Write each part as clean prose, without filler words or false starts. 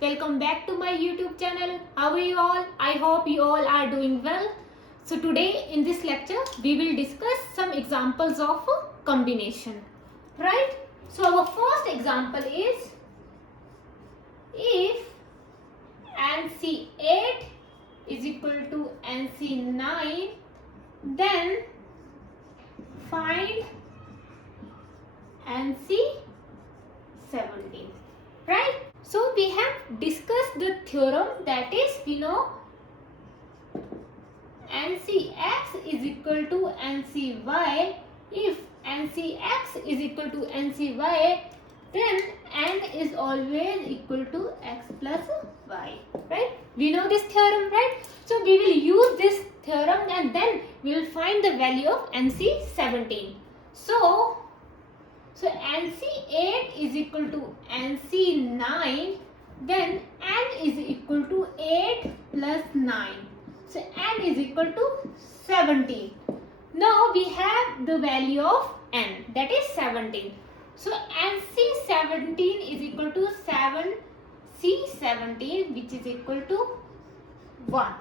welcome back to my YouTube channel. How are you all? I hope you all are doing well. So today in this lecture we will discuss some examples of combination, right? So our first example is if NC8 is equal to NC9, then find NC17, right? So we have discussed the theorem, that is, we know NCX is equal to NCY. If NCX is equal to NCY, then N is always equal to X plus Y, right? We know this theorem, right? So we will use this theorem and then we will find the value of NC17. So NC8 is equal to NC9, then N is equal to 8 plus 9. So N is equal to 17. Now we have the value of N, that is 17. So NC17 is equal to 7C17, which is equal to 1.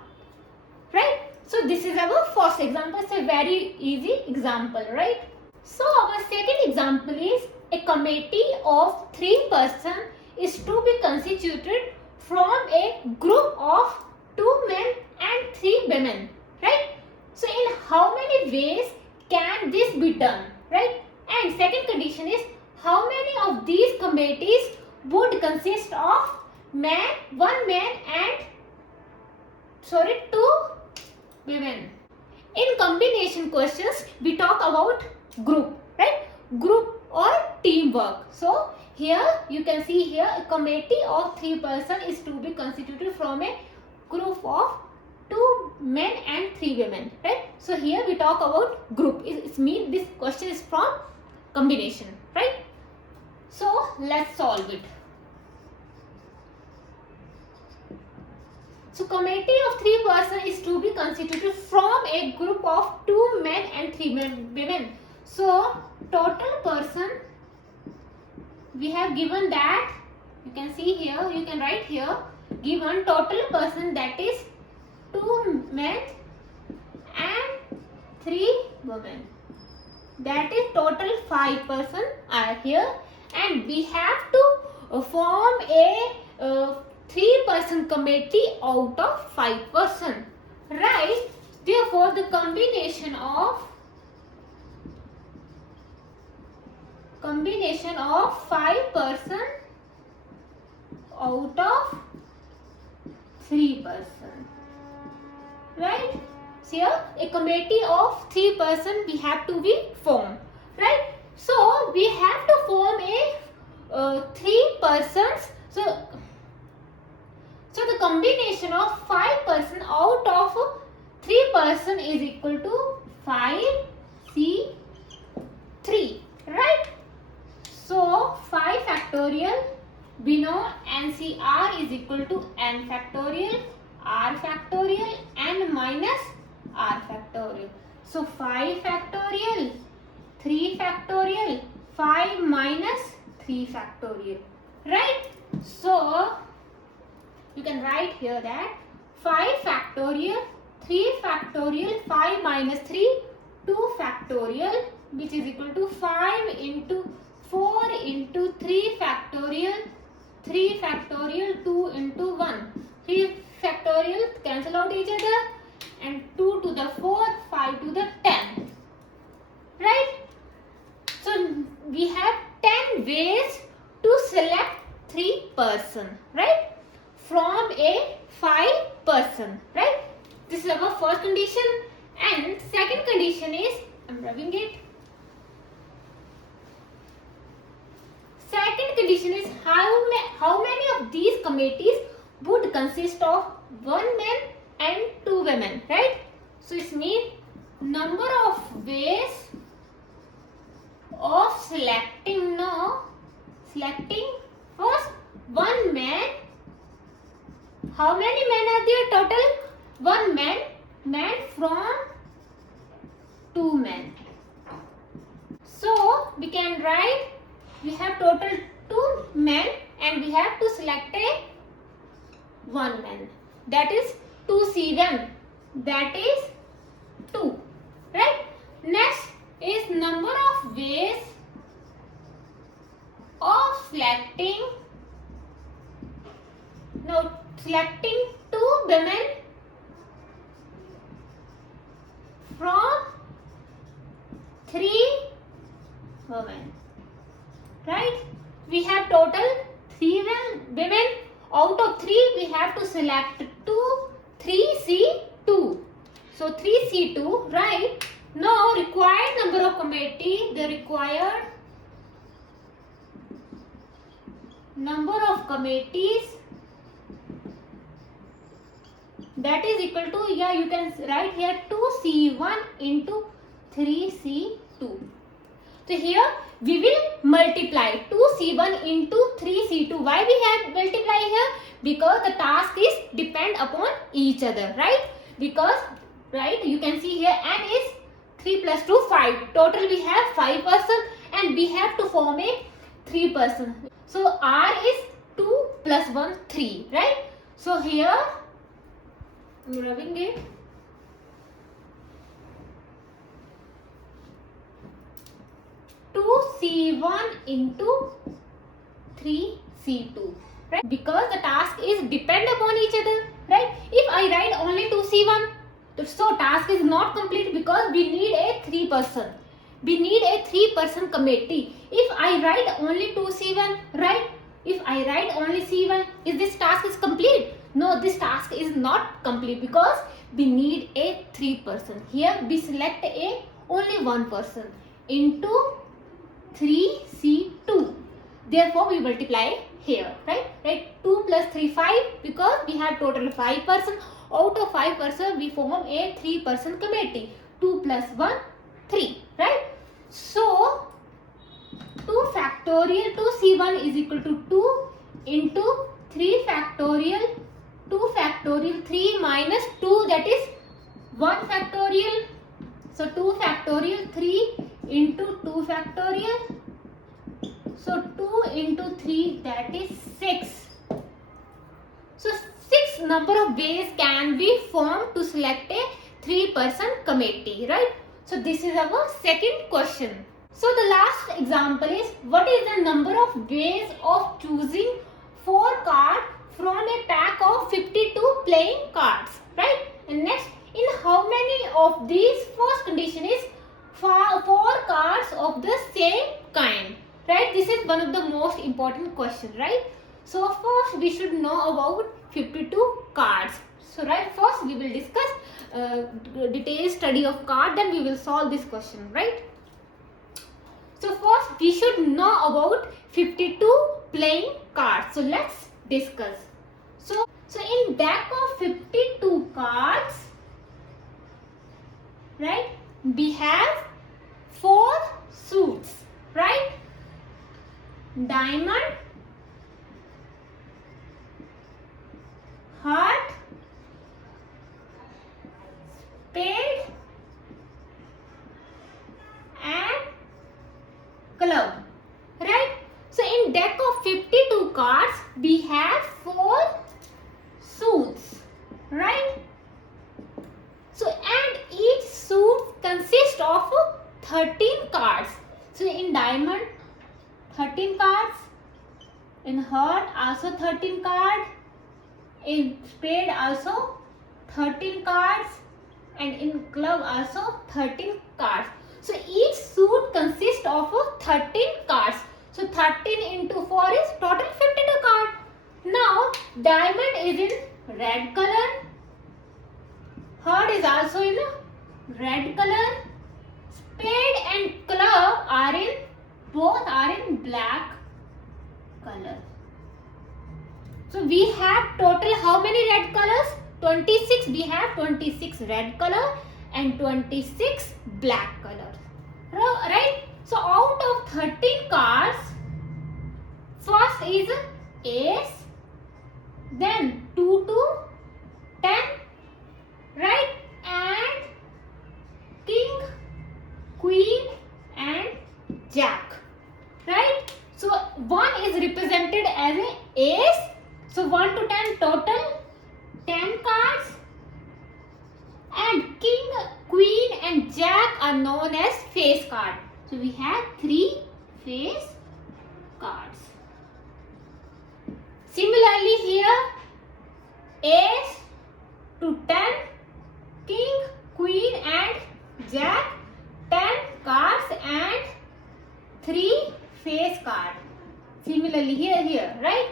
Right? So this is our first example. It's a very easy example, right? So our second example is a committee of 3 persons is to be constituted from a group of 2 men and 3 women, right? So in how many ways can this be done, right? And second condition is how many of these committees would consist of one man and 2 women. In combination questions we talk about group, right? Group or teamwork. So here you can see here a committee of 3 persons is to be constituted from a group of 2 men and 3 women, right? So here we talk about group. It means this question is from combination, right? So let's solve it. So committee of 3 persons is to be constituted from a group of 2 men and 3 women. So total person we have given that, you can see here, you can write here, given total person, that is 2 men and 3 women. That is total 5 persons are here, and we have to form a 3-person committee out of 5 persons, right? Therefore the combination of 5 persons out of 3 persons, right? So here a committee of 3 persons we have to be formed, right? So we have to form a 3 persons. So the combination of 5 persons out of 3 persons is equal to 5C3, right? So 5 factorial, we know NCR is equal to N factorial, R factorial and minus R factorial. So 5 factorial, 3 factorial, 5 minus 3 factorial, right? So you can write here that 5 factorial, 3 factorial, 5 minus 3, 2 factorial, which is equal to 5 into 4 into 3 factorial, 3 factorial, 2 into 1. 3 factorial cancel out each other, and 2 to the 4, 5 to the 10. Right? So we have 10 ways to select 3 persons, right? From a 5 person, right? This is our first condition, and second condition is, I'm rubbing it. Second condition is how many of these committees would consist of 1 man and 2 women, right? So it means number of ways of selecting first 1 man. How many men are there total? 1 man from 2 men. So we can write, we have total 2 men and we have to select a one man. That is 2C1. That is 2. Right? Next is number of ways of selecting two women from 3 women. Right? We have total 3 women. Out of 3 we have to select 3C2. So 3C2, right? Now required number of committee, the required number of committees, that is equal to, yeah, you can write here 2C1 into 3C2. So here we will multiply 2C1 into 3C2. Why we have multiply here? Because the task is depend upon each other, right? Because, right, you can see here n is 3 plus 2, 5. Total we have 5 person and we have to form a 3 person. So R is 2 plus 1, 3, right? So here I'm rubbing it. 2C1 into 3C2, right? Because the task is depend upon each other, right? If I write only 2C1, so task is not complete because we need a 3 person. We need a 3 person committee. If I write only 2C1, right? If I write only C1, is this task is complete? No, this task is not complete because we need a 3 person. Here we select a only 1 person into 3C2. Therefore we multiply here, right? 2 plus 3, 5, because we have total 5 person. Out of 5 person we form a 3 person committee. 2 plus 1, 3, right? So 2 factorial 2C1 is equal to 2 into 3 factorial 2 factorial 3 minus 2, that is 1 factorial. So 2 factorial 3 into 2 factorial. So 2 into 3, that is 6. So 6 number of ways can be formed to select a 3 person committee, right? So this is our second question. So the last example is, what is the number of ways of choosing 4 cards from a pack of 52 playing cards, right? And next, in how many of these, first condition is 4 cards of the same kind, right? This is one of the most important question, right? So first we should know about 52 cards. So right, first we will discuss detailed study of card, then we will solve this question, right? So first we should know about 52 playing cards. So let's discuss. So in back of 52 cards, right, we have 4 suits, right? Diamond, heart, spade and club, right? So in deck of 52 cards we have 4 suits, right? So and each suit consists of 13 cards. So in diamond 13 cards, in heart also 13 cards, in spade also 13 cards, and in club also 13 cards. So each suit consists of 13 cards. So 13 into 4 is total 52 cards. Now diamond is in red color, heart is also in red color, spade and club are in, both are in black color. So we have total how many red colors? 26. We have 26 red color and 26 black color, right? So out of 13 cards, first is ace, then 2 to 10, right? And king, queen and jack, right? So one is represented as an ace. So 1 to 10 total 10 cards, and king, queen and jack are known as face card. So we have 3 face cards. Similarly here, ace to 10, king, queen and jack, 10 cards and 3 face card. Similarly here, right?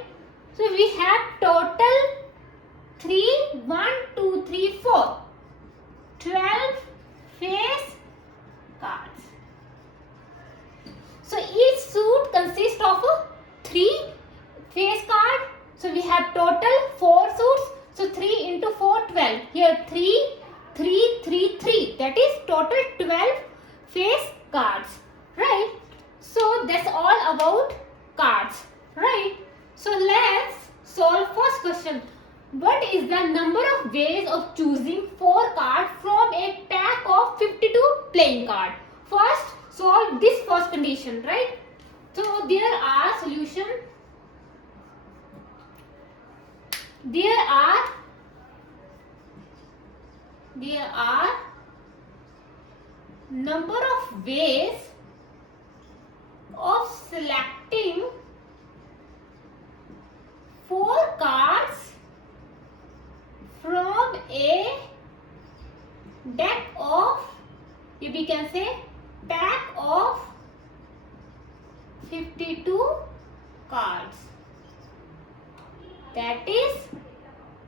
So we have total 3, 1, 2, 3, 4. 12 face cards. So each suit consists of 3 face card. So we have total 4 suits. So 3 into 4, 12. Here 3, 3, 3, 3. That is total 12 face cards. Right? So that's all about cards. Right? So let's solve first question. What is the number of ways of choosing 4 cards from a pack of 52 playing cards? First, solve this first condition, right? So there are solution. There are number of ways of selecting 4 cards from a deck of, we can say, pack of 52 cards. That is,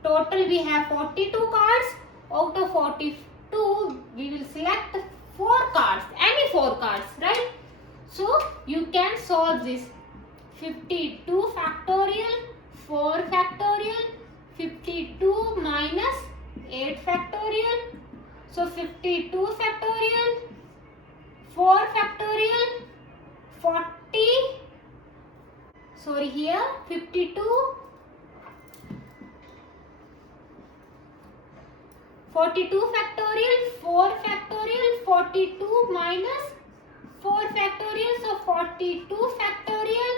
total we have 42 cards. Out of 42, we will select 4 cards, any 4 cards, right? So you can solve this. 52 factorial, 4 factorial, 52 minus 8 factorial. So 52 factorial, 4 factorial, 42 factorial, 4 factorial, 42 minus 4 factorial. So 42 factorial,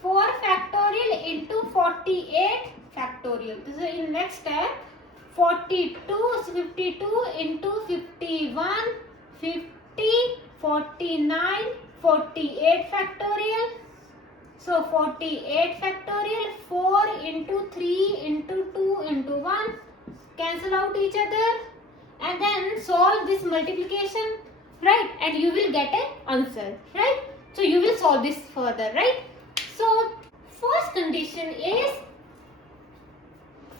4 factorial into 48 factorial. So in next step, 42, 52 into 51, 50, 49, 48 factorial. So 48 factorial, 4 into 3 into 2 into 1. Cancel out each other and then solve this multiplication, right? And you will get an answer, right? So you will solve this further, right? So first condition is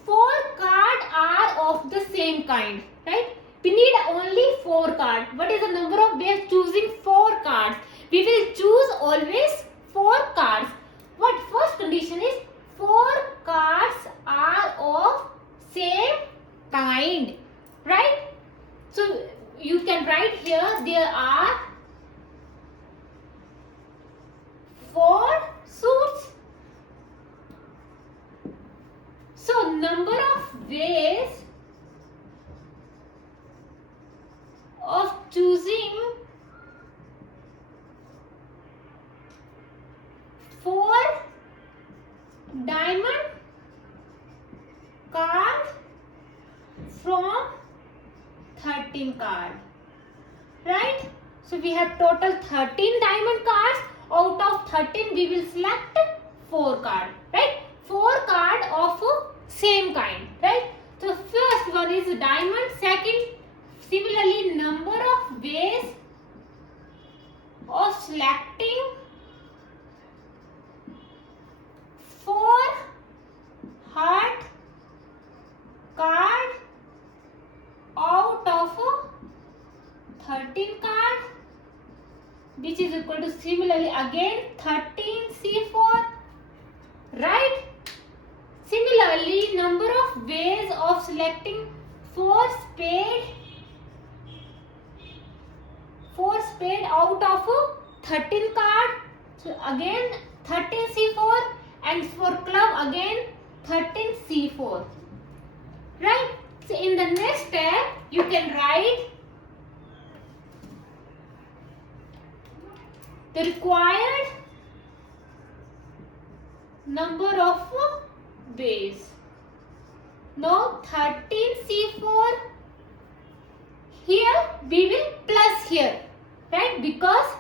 4 cards are of the same kind, right? We need only 4 cards. What is the number of ways choosing 4 cards? We will choose always 4 cards. What first condition is 4 cards are of same kind, right? So you can write here, there are 4 suits. So number of ways of choosing 4 diamond card from 13 card, right? So we have total 13 diamond cards. Out of 13 we will select 4 card, right? 4 card of same kind, right? So first one is diamond. Second, similarly, number of ways of selecting 4 heart card out of 13 card, which is equal to similarly again 13 C4, right? Similarly, number of ways of selecting 4 spade out of 13 card. So again 13 C4, and for club again 13 C4, right? So in the next step you can write the required number of base. Now 13C4, here we will plus here, right? Because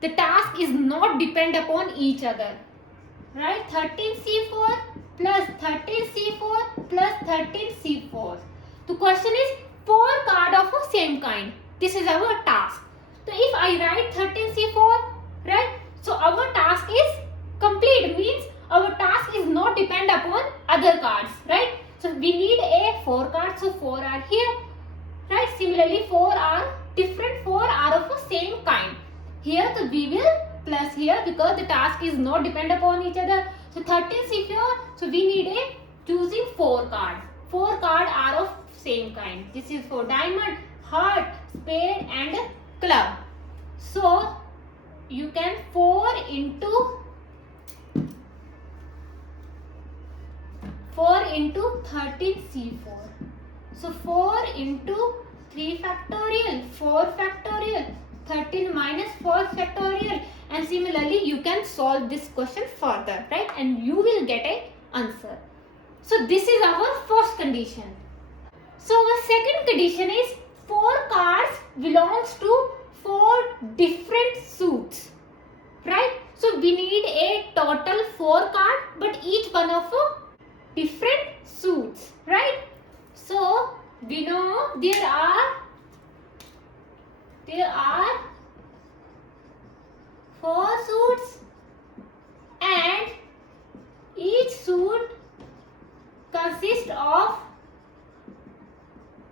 the task is not depend upon each other, right? 13C4 plus 13C4 plus 13C4. The question is 4 card of a same kind. This is our task. So if I write 13C4, right? So our task is complete, means our task is not depend upon other cards, right? So we need a 4 cards, so 4 are here, right? Similarly 4 are different, 4 are of the same kind. Here so we will plus here because the task is not depend upon each other. So 13C4, so we need a choosing 4 card. 4 card are of same kind. This is for diamond, heart, spade and club. So you can 4 into 13C4. So 4 into 3 factorial, 4 factorial, 13 minus 4 factorial, and similarly you can solve this question further, right? And you will get a answer. So this is our first condition. So our second condition is 4 cards belongs to 4 different suits, right? So we need a total 4 card, but each one of different suits, right? So we know there are 4 suits and each suit consists of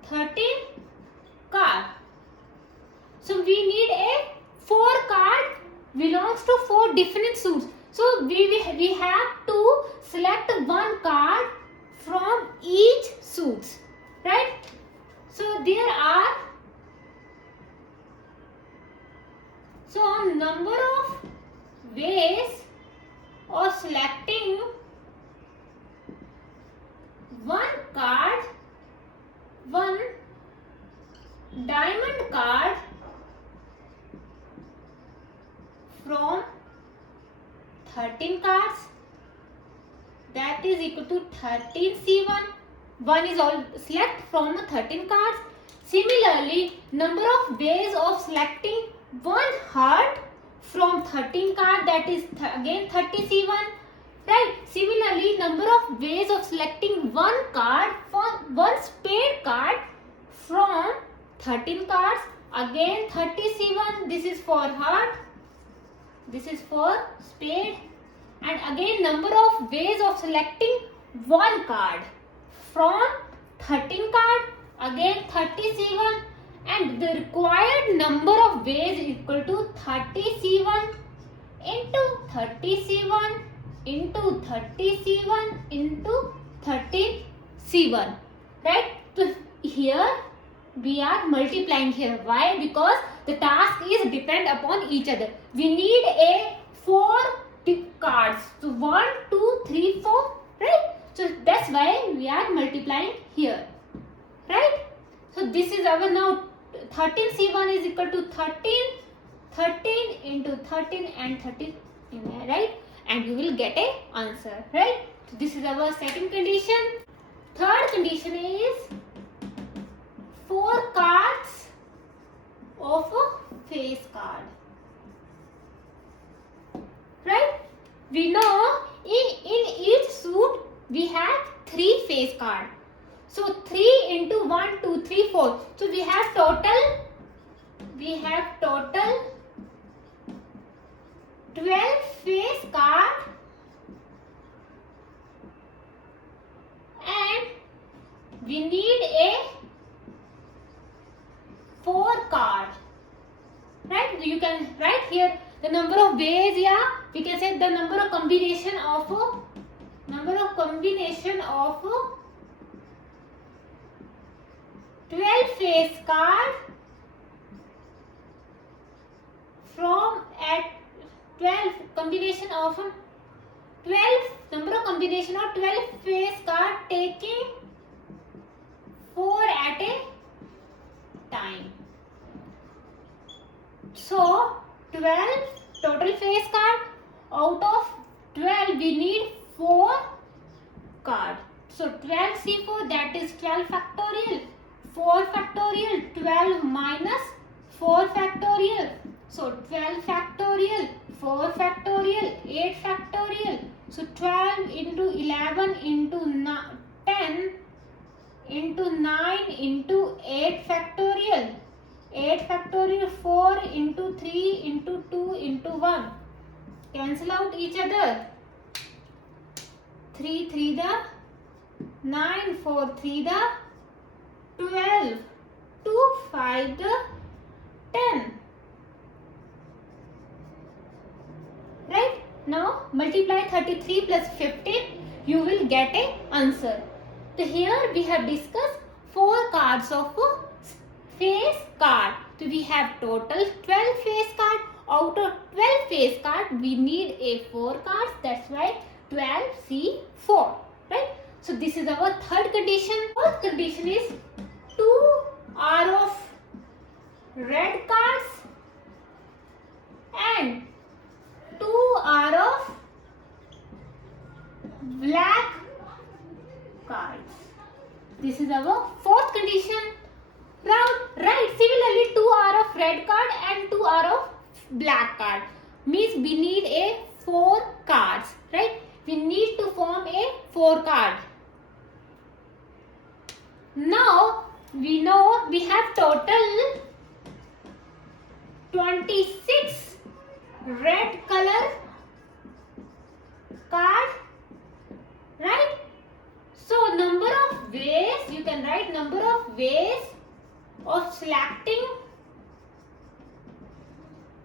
13 cards. So we need a 4 card belongs to 4 different suits. So we have to select 1 card from each suits, right? So there are number of ways of selecting 1 card, 1 diamond card from 13 cards, that is equal to 13C1. 1 is all select from the 13 cards. Similarly, number of ways of selecting 1 heart from 13 cards, that is again 30C1, right? Similarly, number of ways of selecting 1 card for 1 spade card from 13 cards, again 30C1. This is for heart, this is for spade, and again number of ways of selecting 1 card from 13 card, again 30C1, and the required number of ways is equal to 30C1 into 30C1 into 30C1 into 30C1, right? So here we are multiplying here. Why? Because the task is depend upon each other. We need a 4 cards. So 1, 2, 3, 4, right? So that's why we are multiplying here, right? So this is our now 13C1 is equal to 13 into 13 and 13, right? And you will get a answer, right? So this is our second condition. Third condition is 4 cards of a face card, right? We know in each suit we have 3 face cards. So 3 into 1, 2, 3, 4. So we have total 12 face card, and we need a 4 card, right? You can write here the number of ways, yeah, we can say the number of combination of 12 face card from at 12 combination of 12 number of combination of 12 face card taking 4 at a time. So 12 total face card, out of 12 we need 4 card. So 12C4, that is 12 factorial. 4 factorial, 12 minus 4 factorial. So 12 factorial, 4 factorial, 8 factorial. So 12 into 11 into 10 into 9 into 8 factorial. 8 factorial, 4 into 3 into 2 into 1. Cancel out each other. 3 3 the 9, 4 3 the 12, 2 5 the 10. Right? Now multiply 33 plus 15. You will get a answer. So here we have discussed 4 cards of face card. So we have total 12 face card. Out of 12 face card, we need a 4 cards. That's why 12C4. Right? So this is our third condition. Fourth condition is 2 are of red cards and 2 are of black cards. This is our fourth condition. Right. Similarly, 2 are of red card and 2 are of black card. Means we need a 4 cards. Right? We need to form a 4 card. Now we know we have total 26 red color card. Right? So number of ways, you can write number of ways of selecting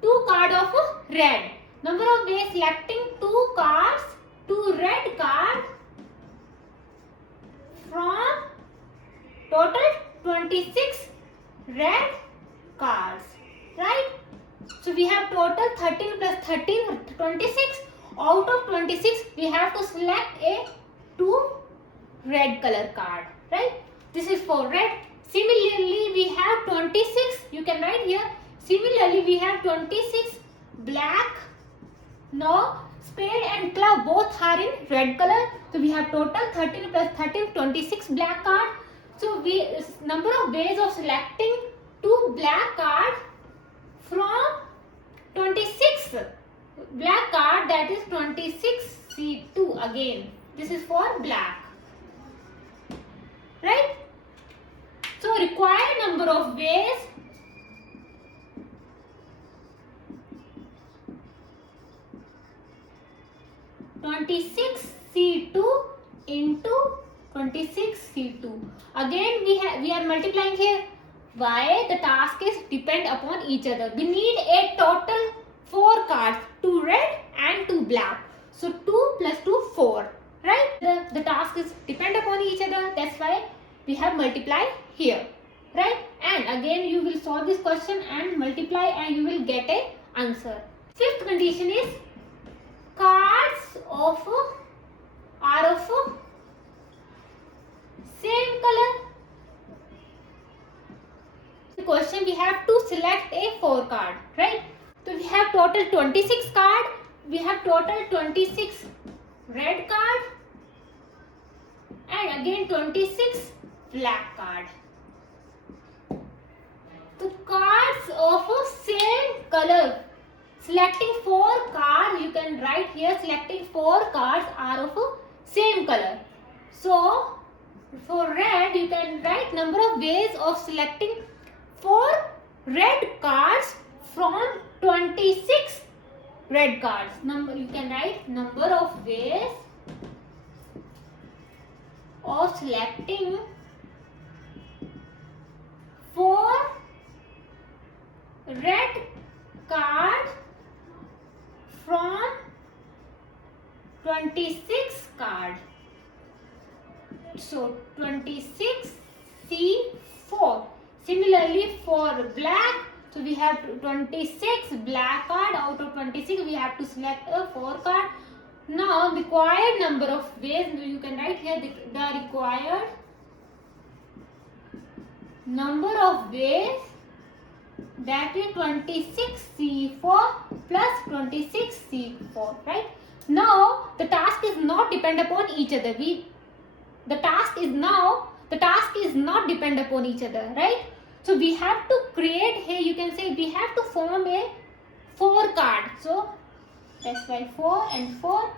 2 card of red. Number of ways selecting 2 cards, 2 red card from total 26 red cards. Right? So we have total 13 plus 13, 26. Out of 26, we have to select a 2 red color card. Right? This is for red. Similarly, we have 26. You can write here. Similarly, we have 26 black. Now, spade and club both are in red color. So we have total 13 plus 13, 26 black card. So we number of ways of selecting 2 black card from 26 black card, that is 26C2 again. This is for black. Right? So required number of ways (26C2) into 26C2. Again we are multiplying here. Why? The task is depend upon each other. We need a total 4 cards, 2 red and 2 black. So 2 plus 2, 4. Right? The task is depend upon each other. That's why we have multiply here. Right? And again you will solve this question and multiply and you will get a answer. Fifth condition is cards are of same color. The question we have to select a 4 card. Right? So we have total 26 card. We have total 26 red card and again 26 black card. The cards of same color. Selecting 4 cards, you can write here selecting 4 cards are of same color. So for red, you can write number of ways of selecting 4 red cards from 26 red cards. You can write number of ways of selecting 4 red card from 26 card. So 26C4. Similarly for black, so we have 26 black card. Out of 26 we have to select a 4 card. Now required number of ways, you can write here the required number of ways, that is 26C4 plus 26C4. Right? Now the task is not depend upon each other. We the task is not depend upon each other, right? So we have to create here, you can say we have to form a 4 card. So that's why 4 and 4,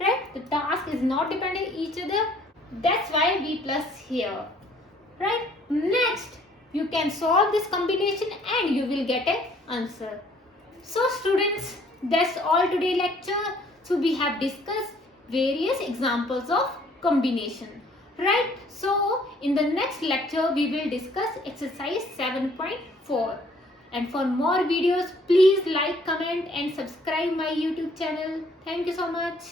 right? The task is not depending each other. That's why we plus here, right? Next, you can solve this combination and you will get an answer. So students, that's all today lecture. So we have discussed various examples of combination, right? So in the next lecture we will discuss exercise 7.4. And for more videos, please like, comment and subscribe my YouTube channel. Thank you so much.